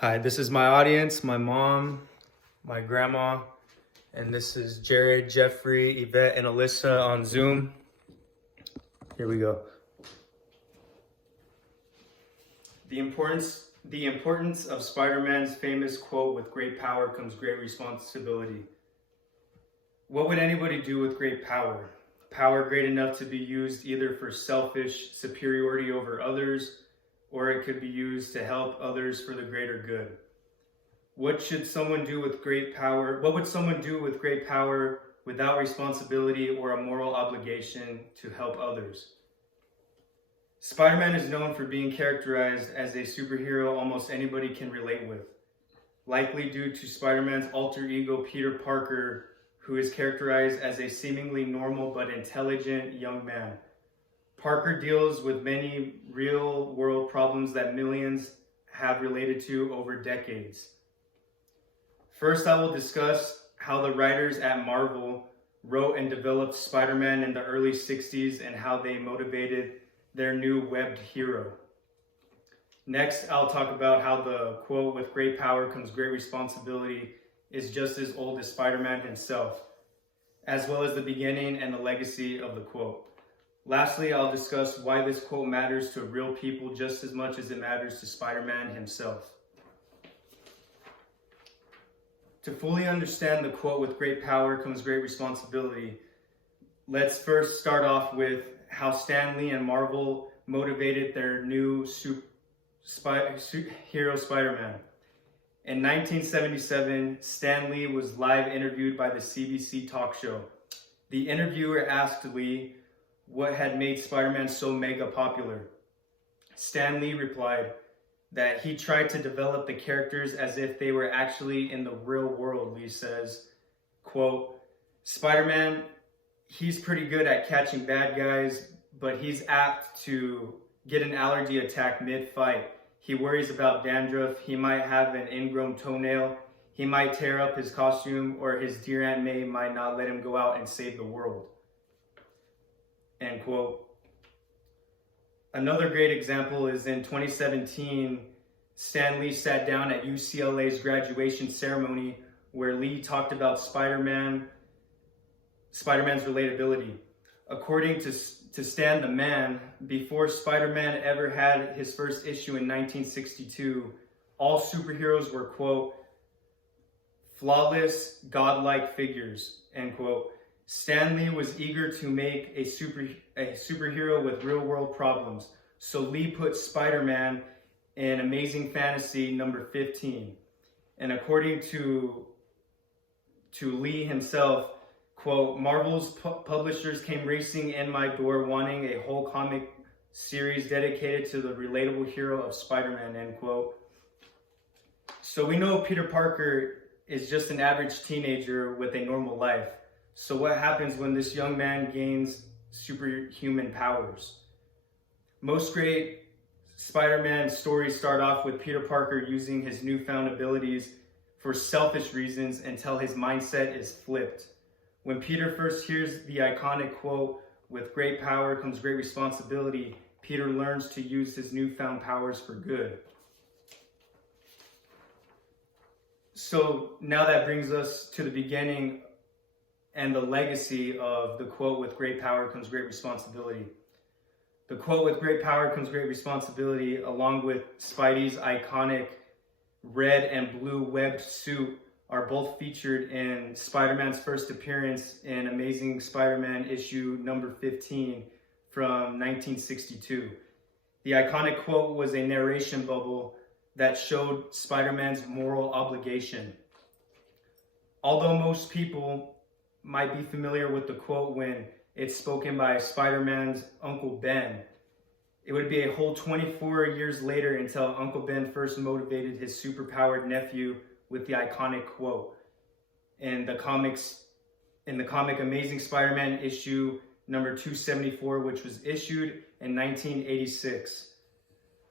Hi, this is my audience, my mom, my grandma, and this is Jared, Jeffrey, Yvette, and Alyssa on Zoom. Here we go. The importance of Spider-Man's famous quote, "With great power comes great responsibility." What would anybody do with great power? Power great enough to be used either for selfish superiority over others, or it could be used to help others for the greater good. What would someone do with great power without responsibility or a moral obligation to help others? Spider-Man is known for being characterized as a superhero almost anybody can relate with, likely due to Spider-Man's alter ego Peter Parker, who is characterized as a seemingly normal but intelligent young man. Parker deals with many real-world problems that millions have related to over decades. First, I will discuss how the writers at Marvel wrote and developed Spider-Man in the early 60s and how they motivated their new webbed hero. Next, I'll talk about how the quote, "With great power comes great responsibility," is just as old as Spider-Man himself, as well as the beginning and the legacy of the quote. Lastly, I'll discuss why this quote matters to real people just as much as it matters to Spider-Man himself. To fully understand the quote, "With great power comes great responsibility," let's first start off with how Stan Lee and Marvel motivated their new hero Spider-Man. In 1977, Stan Lee was live interviewed by the CBC talk show. The interviewer asked Lee what had made Spider-Man so mega popular. Stan Lee replied that he tried to develop the characters as if they were actually in the real world. Lee says, quote, "Spider-Man, he's pretty good at catching bad guys, but he's apt to get an allergy attack mid-fight. He worries about dandruff, he might have an ingrown toenail, he might tear up his costume, or his dear Aunt May might not let him go out and save the world." End quote. Another great example is in 2017, Stan Lee sat down at UCLA's graduation ceremony where Lee talked about Spider-Man's relatability. According to Stan the Man, before Spider-Man ever had his first issue in 1962, all superheroes were, quote, "flawless, godlike figures," end quote. Stan Lee was eager to make a superhero with real-world problems, so Lee put Spider-Man in Amazing Fantasy number 15. And according to Lee himself, quote, "Marvel's publishers came racing in my door wanting a whole comic series dedicated to the relatable hero of Spider-Man," end quote. So we know Peter Parker is just an average teenager with a normal life. So what happens when this young man gains superhuman powers? Most great Spider-Man stories start off with Peter Parker using his newfound abilities for selfish reasons until his mindset is flipped. When Peter first hears the iconic quote, "With great power comes great responsibility," Peter learns to use his newfound powers for good. So now that brings us to the beginning and the legacy of the quote, "With great power comes great responsibility." The quote, "With great power comes great responsibility," along with Spidey's iconic red and blue webbed suit, are both featured in Spider-Man's first appearance in Amazing Spider-Man issue number 15 from 1962. The iconic quote was a narration bubble that showed Spider-Man's moral obligation. Although most people might be familiar with the quote when it's spoken by Spider-Man's Uncle Ben, it would be a whole 24 years later until Uncle Ben first motivated his superpowered nephew with the iconic quote in the comic Amazing Spider-Man issue number 274, which was issued in 1986.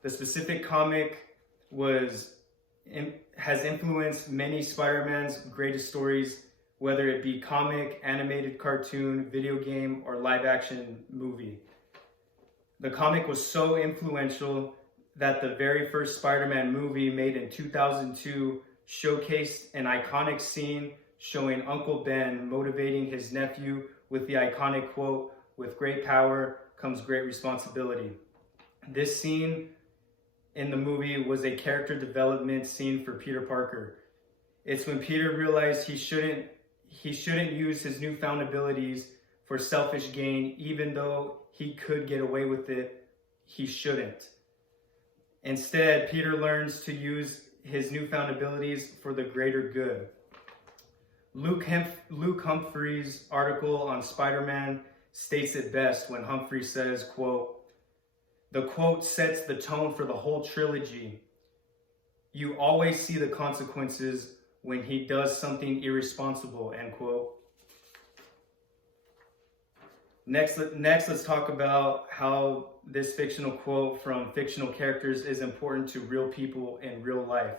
The specific comic has influenced many Spider-Man's greatest stories, whether it be comic, animated cartoon, video game, or live action movie. The comic was so influential that the very first Spider-Man movie made in 2002 showcased an iconic scene showing Uncle Ben motivating his nephew with the iconic quote, "With great power comes great responsibility." This scene in the movie was a character development scene for Peter Parker. It's when Peter realized he shouldn't use his newfound abilities for selfish gain, even though he could get away with it, he shouldn't. Instead, Peter learns to use his newfound abilities for the greater good. Luke Humphrey's article on Spider-Man states it best when Humphrey says, quote, "The quote sets the tone for the whole trilogy. You always see the consequences when he does something irresponsible," end quote. Next, let's talk about how this fictional quote from fictional characters is important to real people in real life.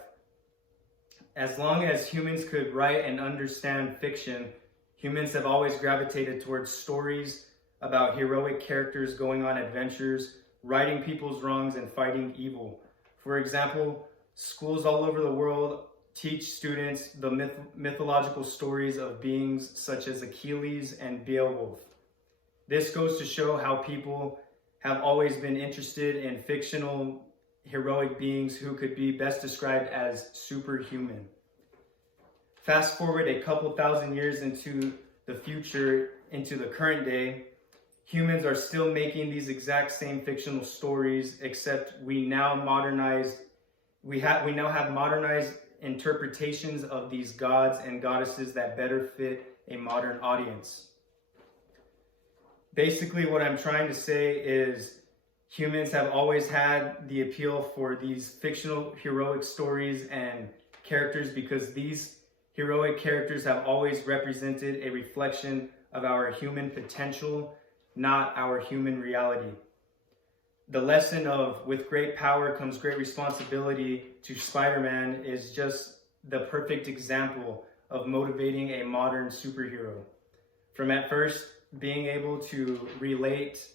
As long as humans could write and understand fiction, humans have always gravitated towards stories about heroic characters going on adventures, righting people's wrongs, and fighting evil. For example, schools all over the world teach students the mythological stories of beings such as Achilles and Beowulf. This goes to show how people have always been interested in fictional heroic beings who could be best described as superhuman. Fast forward a couple thousand years into the future, into the current day, humans are still making these exact same fictional stories, except we now have modernized interpretations of these gods and goddesses that better fit a modern audience. Basically, what I'm trying to say is humans have always had the appeal for these fictional heroic stories and characters because these heroic characters have always represented a reflection of our human potential, not our human reality. The lesson of "with great power comes great responsibility" to Spider-Man is just the perfect example of motivating a modern superhero. From at first being able to relate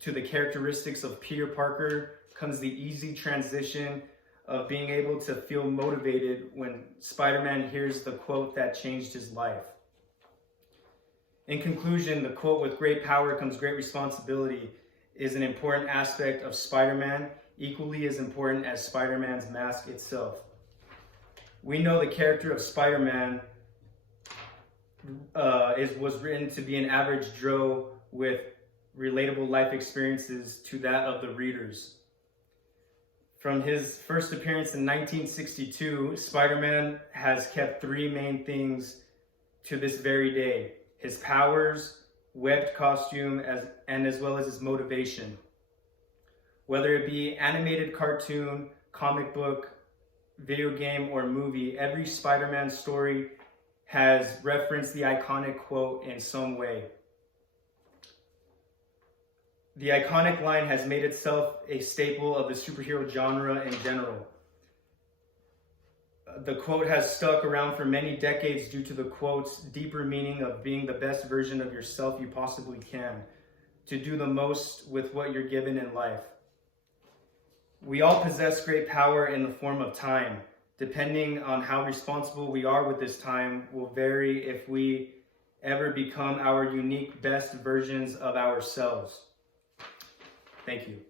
to the characteristics of Peter Parker comes the easy transition of being able to feel motivated when Spider-Man hears the quote that changed his life. In conclusion, the quote "with great power comes great responsibility" is an important aspect of Spider-Man, equally as important as Spider-Man's mask itself. We know the character of Spider-Man was written to be an average Joe with relatable life experiences to that of the readers. From his first appearance in 1962, Spider-Man has kept three main things to this very day: his powers, webbed costume, as well as his motivation. Whether it be animated cartoon, comic book, video game, or movie, every Spider-Man story has referenced the iconic quote in some way. The iconic line has made itself a staple of the superhero genre in general. The quote has stuck around for many decades due to the quote's deeper meaning of being the best version of yourself you possibly can, to do the most with what you're given in life. We all possess great power in the form of time. Depending on how responsible we are with this time will vary if we ever become our unique best versions of ourselves. Thank you.